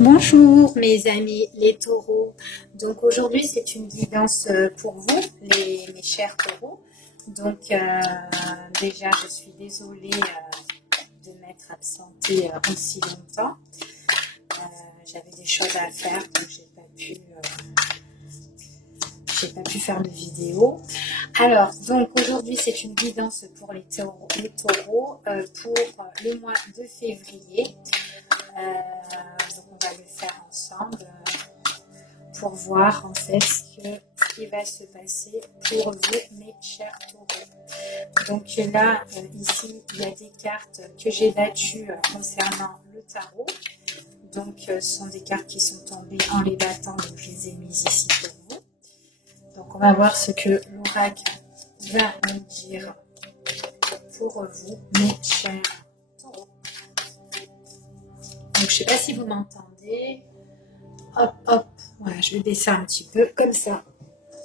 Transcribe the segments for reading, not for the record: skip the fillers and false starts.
Bonjour mes amis les taureaux. Donc aujourd'hui c'est une guidance pour vous mes chers taureaux. Donc déjà je suis désolée de m'être absentée aussi longtemps. J'avais des choses à faire donc j'ai pas pu faire de vidéo. Alors donc aujourd'hui c'est une guidance pour les taureaux pour le mois de février. Donc on va le faire ensemble pour voir en fait ce qui va se passer pour vous mes chers taureaux. Donc là ici il y a des cartes que j'ai battues concernant le tarot. Donc ce sont des cartes qui sont tombées en les battant, donc je les ai mises ici pour vous. Donc on va voir ce que l'oracle va nous dire pour vous mes chers taureaux. Donc, je ne sais pas si vous m'entendez. Hop, hop. Voilà, je vais baisser un petit peu comme ça.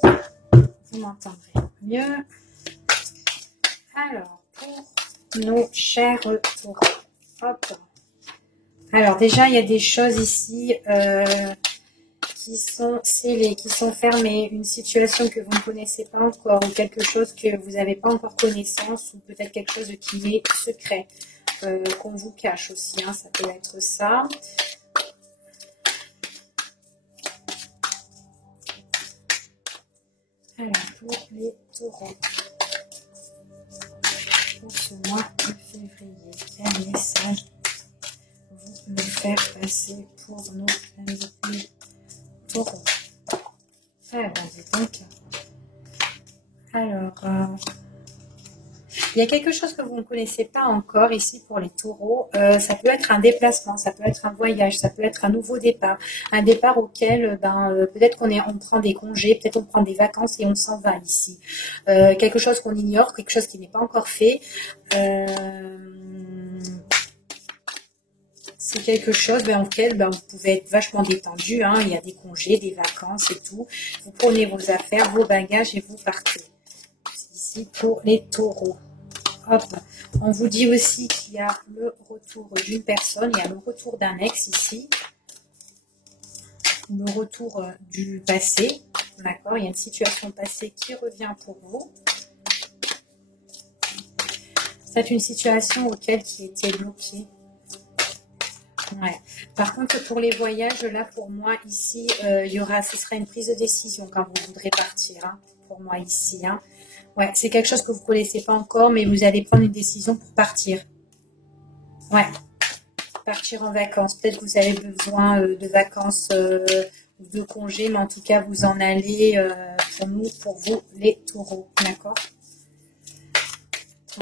Vous m'entendrez mieux. Alors, pour nos chers taureaux. Hop. Alors, déjà, il y a des choses ici qui sont scellées, qui sont fermées. Une situation que vous ne connaissez pas encore ou quelque chose que vous n'avez pas encore connaissance ou peut-être quelque chose qui est secret. Qu'on vous cache aussi, hein, ça peut être ça. Alors, pour les taureaux, pour ce mois de février, quel message vous me faire passer pour nos amis taureaux? Alors, dis donc. Alors, il y a quelque chose que vous ne connaissez pas encore ici pour les taureaux. Ça peut être un déplacement, ça peut être un voyage, ça peut être un nouveau départ. Un départ auquel peut-être on prend des congés, peut-être on prend des vacances et on s'en va ici. Quelque chose qu'on ignore, quelque chose qui n'est pas encore fait. C'est quelque chose auquel vous pouvez être vachement détendu. Hein. Il y a des congés, des vacances et tout. Vous prenez vos affaires, vos bagages et vous partez. C'est ici pour les taureaux. Hop. On vous dit aussi qu'il y a le retour d'une personne, il y a le retour d'un ex ici, le retour du passé, d'accord, il y a une situation passée qui revient pour vous. C'est une situation qui était bloquée. Ouais. Par contre, pour les voyages, là, pour moi, ici, ce sera une prise de décision quand vous voudrez partir, hein, pour moi, ici, hein. Ouais, c'est quelque chose que vous ne connaissez pas encore, mais vous allez prendre une décision pour partir. Ouais, partir en vacances. Peut-être que vous avez besoin de vacances ou de congés, mais en tout cas, vous en allez pour vous, les taureaux. D'accord?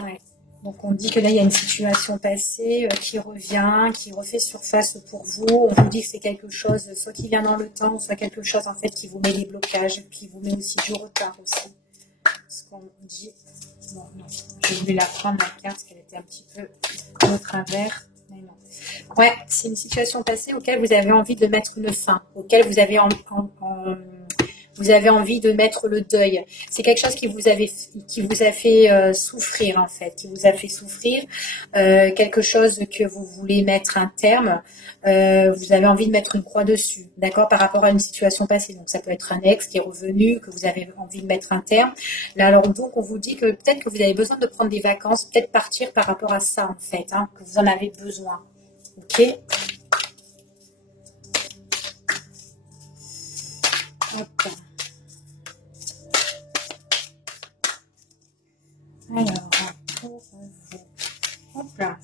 Ouais. Donc, on dit que là, il y a une situation passée qui revient, qui refait surface pour vous. On vous dit que c'est quelque chose, soit qui vient dans le temps, soit quelque chose, en fait, qui vous met des blocages, qui vous met aussi du retard aussi. Ce qu'on dit. Bon, non. Je voulais la prendre, la carte, parce qu'elle était un petit peu au travers. Mais non. Ouais, c'est une situation passée auquel vous avez envie de mettre une fin, auquel vous avez envie de mettre le deuil. C'est quelque chose qui vous a fait souffrir en fait, qui vous a fait souffrir, quelque chose que vous voulez mettre un terme. Vous avez envie de mettre une croix dessus, d'accord, par rapport à une situation passée. Donc ça peut être un ex qui est revenu, que vous avez envie de mettre un terme. Là alors donc on vous dit que peut-être que vous avez besoin de prendre des vacances, peut-être partir par rapport à ça en fait, hein, que vous en avez besoin. Ok. Hop. Alors, pour vous. Hop là.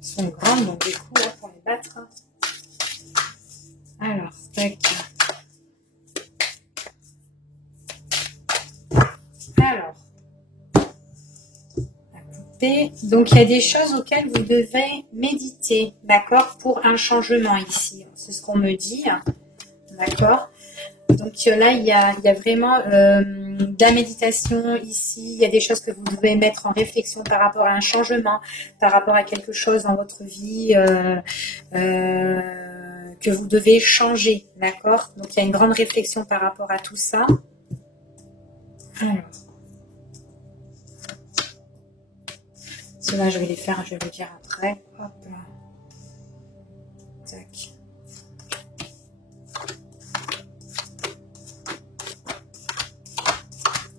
Ils sont grandes, donc du coup, là, pour les battre. Alors, tac. Alors, écoutez, donc il y a des choses auxquelles vous devez méditer, d'accord, pour un changement ici. C'est ce qu'on me dit, d'accord. Donc là, il y a vraiment de la méditation ici. Il y a des choses que vous devez mettre en réflexion par rapport à un changement, par rapport à quelque chose dans votre vie que vous devez changer, d'accord. Donc il y a une grande réflexion par rapport à tout ça. Alors, cela je vais les faire, je vais le dire après. Hop là. Tac.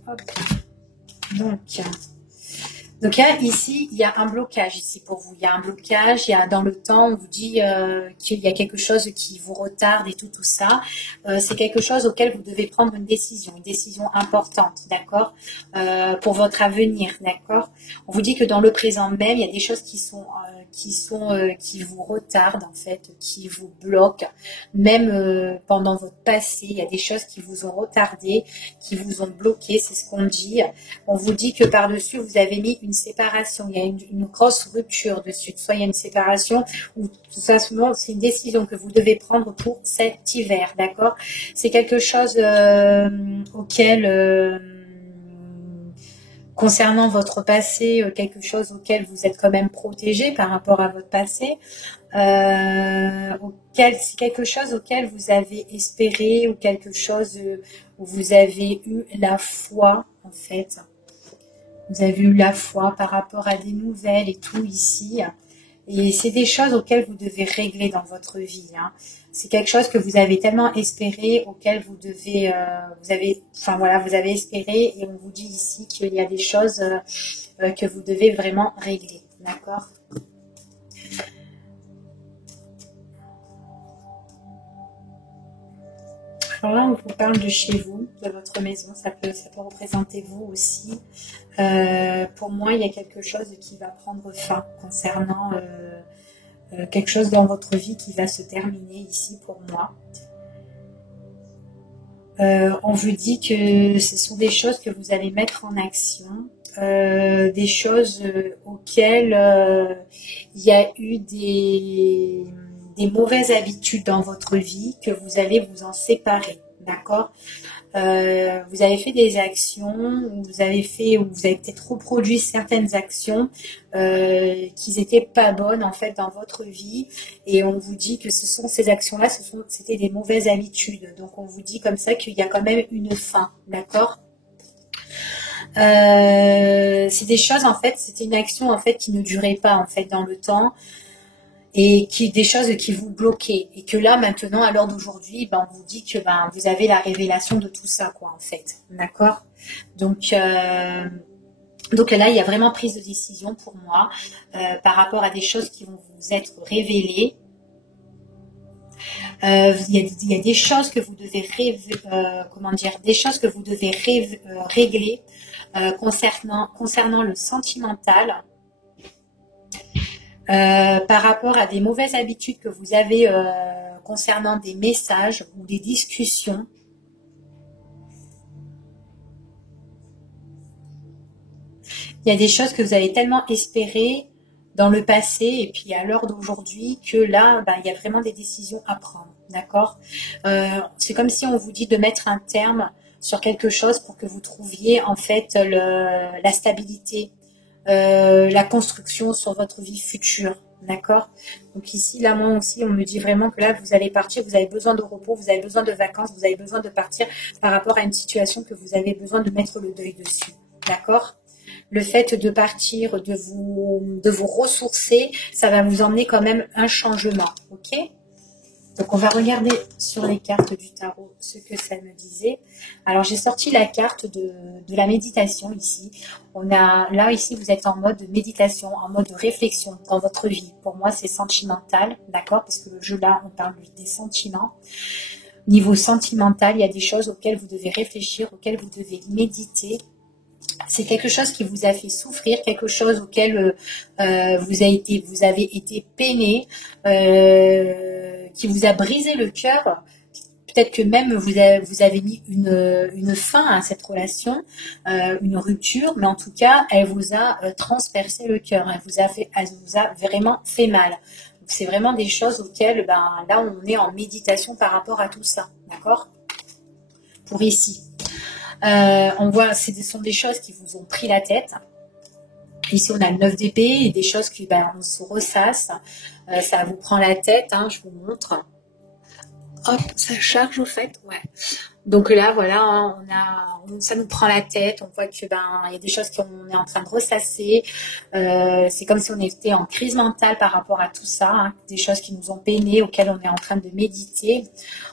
Hop. Donc ici, il y a un blocage ici pour vous. Il y a un blocage, il y a dans le temps, on vous dit qu'il y a quelque chose qui vous retarde et tout ça. C'est quelque chose auquel vous devez prendre une décision importante, d'accord, pour votre avenir, d'accord. On vous dit que dans le présent même, il y a des choses qui vous retardent en fait, qui vous bloquent. Même pendant votre passé, il y a des choses qui vous ont retardé, qui vous ont bloqué, c'est ce qu'on dit. On vous dit que par-dessus, vous avez mis une séparation, il y a une grosse rupture dessus. Soit il y a une séparation, ou tout simplement, c'est une décision que vous devez prendre pour cet hiver, d'accord? C'est quelque chose concernant votre passé, quelque chose auquel vous êtes quand même protégé par rapport à votre passé, c'est quelque chose auquel vous avez espéré, ou quelque chose où vous avez eu la foi, en fait. Vous avez eu la foi par rapport à des nouvelles et tout ici. Et c'est des choses auxquelles vous devez régler dans votre vie. Hein. C'est quelque chose que vous avez tellement espéré, auquel vous devez, vous avez espéré, et on vous dit ici qu'il y a des choses que vous devez vraiment régler. D'accord ? Alors là, on vous parle de chez vous, de votre maison. Ça peut représenter vous aussi. Pour moi, il y a quelque chose qui va prendre fin concernant quelque chose dans votre vie qui va se terminer ici pour moi. On vous dit que ce sont des choses que vous allez mettre en action, des choses auxquelles il y a eu des mauvaises habitudes dans votre vie, que vous allez vous en séparer, d'accord ? Vous avez fait des actions, ou vous avez peut-être reproduit certaines actions qui n'étaient pas bonnes en fait dans votre vie, et on vous dit que ces actions-là, c'était des mauvaises habitudes. Donc on vous dit comme ça qu'il y a quand même une fin, d'accord ? C'est des choses en fait, c'était une action en fait qui ne durait pas en fait dans le temps, et des choses qui vous bloquaient, et que là maintenant à l'heure d'aujourd'hui, on vous dit que vous avez la révélation de tout ça, quoi, en fait, d'accord. Donc là il y a vraiment prise de décision pour moi par rapport à des choses qui vont vous être révélées. Il y a des choses que vous devez régler concernant le sentimental. Par rapport à des mauvaises habitudes que vous avez concernant des messages ou des discussions. Il y a des choses que vous avez tellement espérées dans le passé, et puis à l'heure d'aujourd'hui, que là, il y a vraiment des décisions à prendre, d'accord ? C'est comme si on vous dit de mettre un terme sur quelque chose pour que vous trouviez en fait la stabilité, la construction sur votre vie future, d'accord? Donc ici, là, moi aussi, on me dit vraiment que là, vous allez partir, vous avez besoin de repos, vous avez besoin de vacances, vous avez besoin de partir par rapport à une situation que vous avez besoin de mettre le deuil dessus, d'accord? Le fait de partir, de vous ressourcer, ça va vous emmener quand même un changement, ok? Donc, on va regarder sur les cartes du tarot ce que ça me disait. Alors, j'ai sorti la carte de la méditation ici. Là, ici, vous êtes en mode méditation, en mode réflexion dans votre vie. Pour moi, c'est sentimental, d'accord? Parce que le jeu, là, on parle des sentiments. Niveau sentimental, il y a des choses auxquelles vous devez réfléchir, auxquelles vous devez méditer. C'est quelque chose qui vous a fait souffrir, quelque chose auquel vous avez été peiné, qui vous a brisé le cœur. Peut-être que même vous avez mis une fin à cette relation, une rupture, mais en tout cas, elle vous a transpercé le cœur, elle vous a vraiment fait mal. Donc, c'est vraiment des choses auxquelles, là, on est en méditation par rapport à tout ça, d'accord ? Pour ici. On voit, ce sont des choses qui vous ont pris la tête. Ici, on a le 9 d'épée et des choses qui on se ressasse. Ça vous prend la tête, hein, je vous montre. Hop, ça charge au fait, ouais. Donc là, voilà, hein, ça nous prend la tête. On voit que il y a des choses qu'on est en train de ressasser. C'est comme si on était en crise mentale par rapport à tout ça, hein, des choses qui nous ont peiné, auxquelles on est en train de méditer.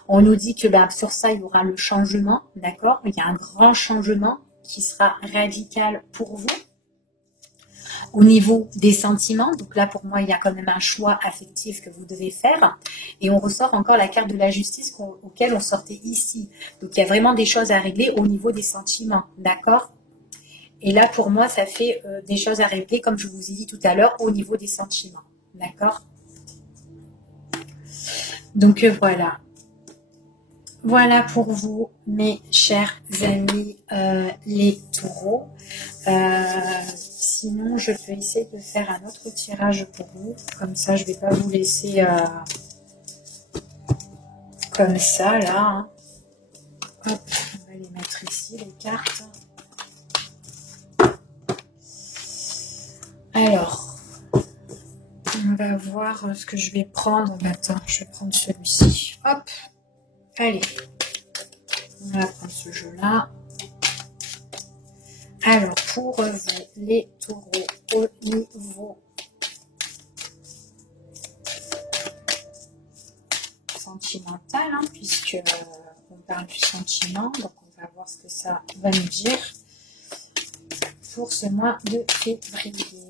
On nous dit que sur ça, il y aura le changement, d'accord? Il y a un grand changement qui sera radical pour vous. Au niveau des sentiments, donc là pour moi il y a quand même un choix affectif que vous devez faire, et on ressort encore la carte de la justice auquel on sortait ici. Donc il y a vraiment des choses à régler au niveau des sentiments, d'accord? Et là pour moi ça fait des choses à régler, comme je vous ai dit tout à l'heure, au niveau des sentiments, d'accord? Donc voilà. Voilà pour vous, mes chers amis, les taureaux. Sinon, je peux essayer de faire un autre tirage pour vous. Comme ça, je ne vais pas vous laisser comme ça, là. Hein. Hop, on va les mettre ici, les cartes. Alors, on va voir ce que je vais prendre. Attends, je vais prendre celui-ci. Hop, allez. On va prendre ce jeu-là. Alors, pour vous, les taureaux, au niveau sentimental, hein, puisque on parle du sentiment, donc on va voir ce que ça va nous dire pour ce mois de février.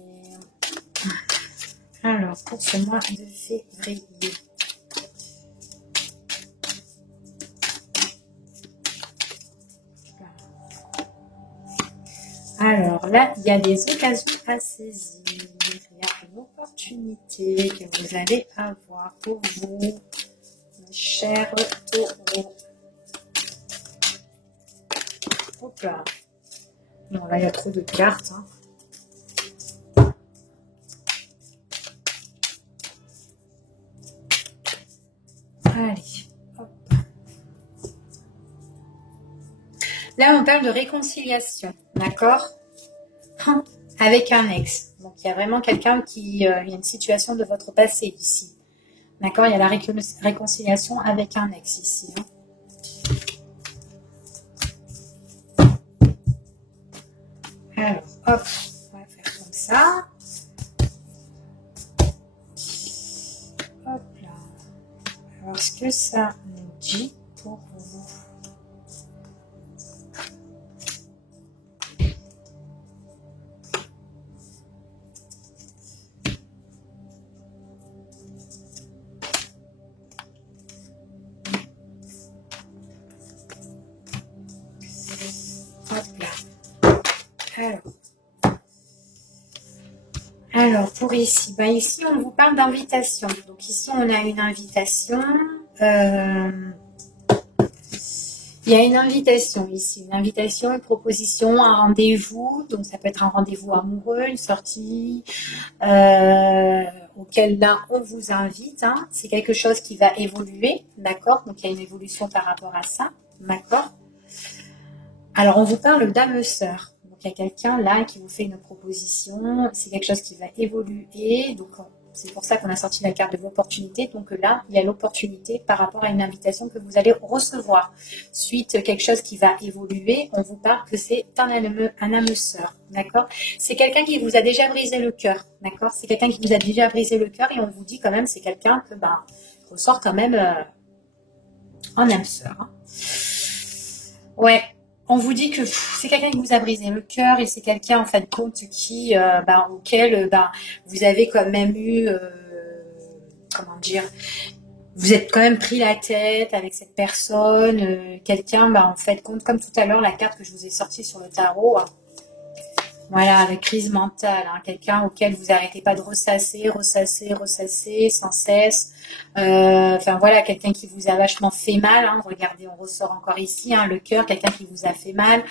Alors, pour ce mois de février, alors là, il y a des occasions à saisir. Il y a une opportunité que vous allez avoir pour vous, mes chers taureaux. Hop là. Non, là, il y a trop de cartes. Hein. Allez. Hop. Là, on parle de réconciliation. D'accord? Avec un ex. Donc, il y a vraiment quelqu'un il y a une situation de votre passé ici. D'accord? Il y a la réconciliation avec un ex ici. Hein. Alors, hop, on va faire comme ça. Hop là. Alors, ce que ça nous dit pour vous. Alors, pour ici, ici on vous parle d'invitation. Donc ici on a une invitation. Il y a une invitation ici, une invitation, une proposition, un rendez-vous. Donc ça peut être un rendez-vous amoureux, une sortie auquel là on vous invite. Hein. C'est quelque chose qui va évoluer, d'accord? Donc il y a une évolution par rapport à ça, d'accord? Alors on vous parle d'âme sœur. Il y a quelqu'un là qui vous fait une proposition, c'est quelque chose qui va évoluer, donc c'est pour ça qu'on a sorti la carte de l'opportunité. Donc là, il y a l'opportunité par rapport à une invitation que vous allez recevoir. Suite quelque chose qui va évoluer, on vous parle que c'est un âme sœur, d'accord? C'est quelqu'un qui vous a déjà brisé le cœur, d'accord? C'est quelqu'un qui vous a déjà brisé le cœur et on vous dit quand même c'est quelqu'un que ressort quand même en âme sœur. Hein. Ouais. On vous dit que c'est quelqu'un qui vous a brisé le cœur et c'est quelqu'un en fin de compte qui, auquel vous avez quand même eu, comment dire, vous êtes quand même pris la tête avec cette personne, quelqu'un, en fait, compte comme tout à l'heure la carte que je vous ai sortie sur le tarot. Voilà, avec crise mentale, hein, quelqu'un auquel vous n'arrêtez pas de ressasser sans cesse. Enfin voilà, quelqu'un qui vous a vachement fait mal. Hein, regardez, on ressort encore ici, hein, le cœur, quelqu'un qui vous a fait mal.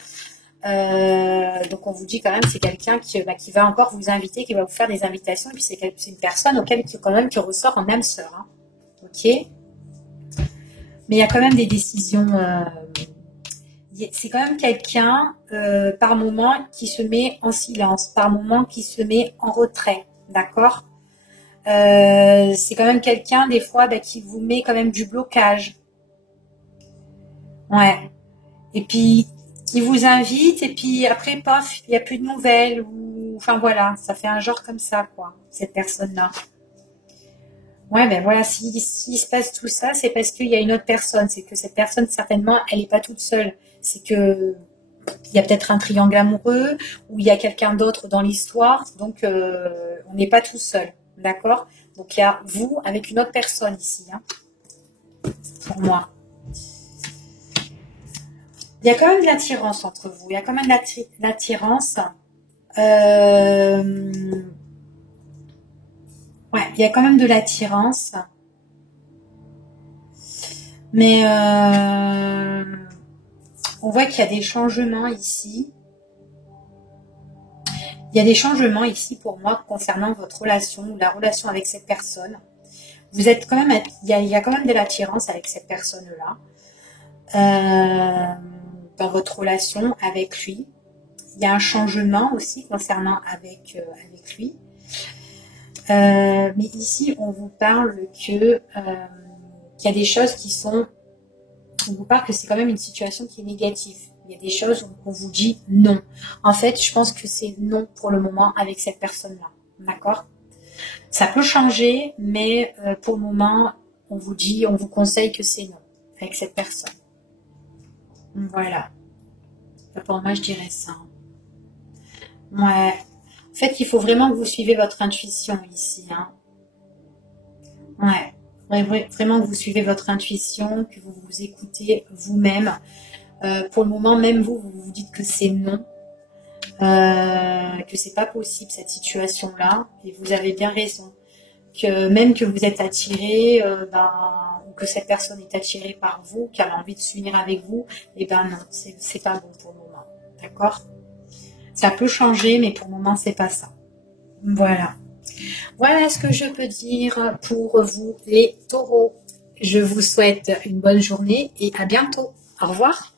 Donc on vous dit quand même c'est quelqu'un qui va encore vous inviter, qui va vous faire des invitations. Et puis c'est une personne auquel qui ressort en âme sœur. Hein, ok. Mais il y a quand même des décisions. C'est quand même quelqu'un, par moment, qui se met en silence, par moment, qui se met en retrait, d'accord? C'est quand même quelqu'un, des fois, qui vous met quand même du blocage, Ouais. Et puis, il vous invite, et puis après, paf, il n'y a plus de nouvelles, ou, enfin voilà, ça fait un genre comme ça, quoi, cette personne-là. Ouais, ben voilà, s'il se passe tout ça, c'est parce qu'il y a une autre personne, c'est que cette personne, certainement, elle n'est pas toute seule. C'est que, il y a peut-être un triangle amoureux, ou il y a quelqu'un d'autre dans l'histoire, donc on n'est pas tout seul, d'accord? Donc il y a vous avec une autre personne ici, hein, pour moi. Il y a quand même de l'attirance entre vous. Il y a quand même de l'attirance. Euh, ouais, il y a quand même de l'attirance. Mais on voit qu'il y a des changements ici. Il y a des changements ici pour moi concernant votre relation ou la relation avec cette personne. Vous êtes quand même, il y a quand même de l'attirance avec cette personne-là. Dans votre relation avec lui. Il y a un changement aussi concernant avec lui. Mais ici, on vous parle qu'il y a des choses qui sont... On vous parle que c'est quand même une situation qui est négative. Il y a des choses où on vous dit non. En fait, je pense que c'est non pour le moment avec cette personne-là. D'accord? Ça peut changer, mais pour le moment, on vous dit, on vous conseille que c'est non avec cette personne. Voilà. Pour moi, je dirais ça. Ouais. En fait, il faut vraiment que vous suivez votre intuition ici, hein. Ouais. Vraiment que vous suivez votre intuition, que vous vous écoutez vous-même. Pour le moment, même vous, vous vous dites que c'est non, que c'est pas possible cette situation-là, et vous avez bien raison. Que même que vous êtes attiré, ou que cette personne est attirée par vous, qu'elle a envie de s'unir avec vous, et ben non, c'est pas bon pour le moment. D'accord? Ça peut changer, mais pour le moment, c'est pas ça. Voilà. Voilà ce que je peux dire pour vous, les taureaux. Je vous souhaite une bonne journée et à bientôt. Au revoir.